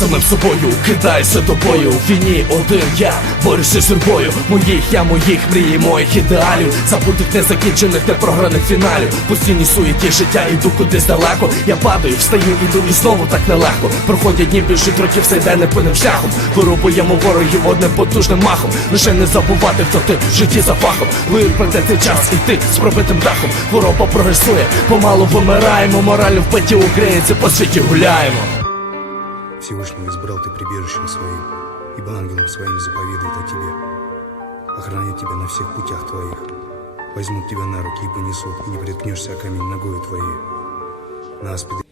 самим собою, кидайся до бою. В війні один я, борюся з юрбою Моїх я, моїх мрії, моїх ідеалів. Забутих незакінчених, непрограних фіналів. Постійній суєті життя, іду кудись далеко. Я падаю, встаю, іду і знову так нелегко. Проходять дні, біжить років, все йде непинним шляхом. Вирубуємо ворогів одним потужним махом. Лише не забувати, хто ти в житті за фахом. Випаде цей час іти з пробитим дахом. Хвороба прогресує, помалу вимираємо. Морально вбиті українці по світі гуляємо Всевышний избрал ты прибежищем своим, ибо ангелом своим заповедует о тебе. Охранят тебя на всех путях твоих. Возьмут тебя на руки и понесут, и не приткнешься о камень ногою твоей. На аспиды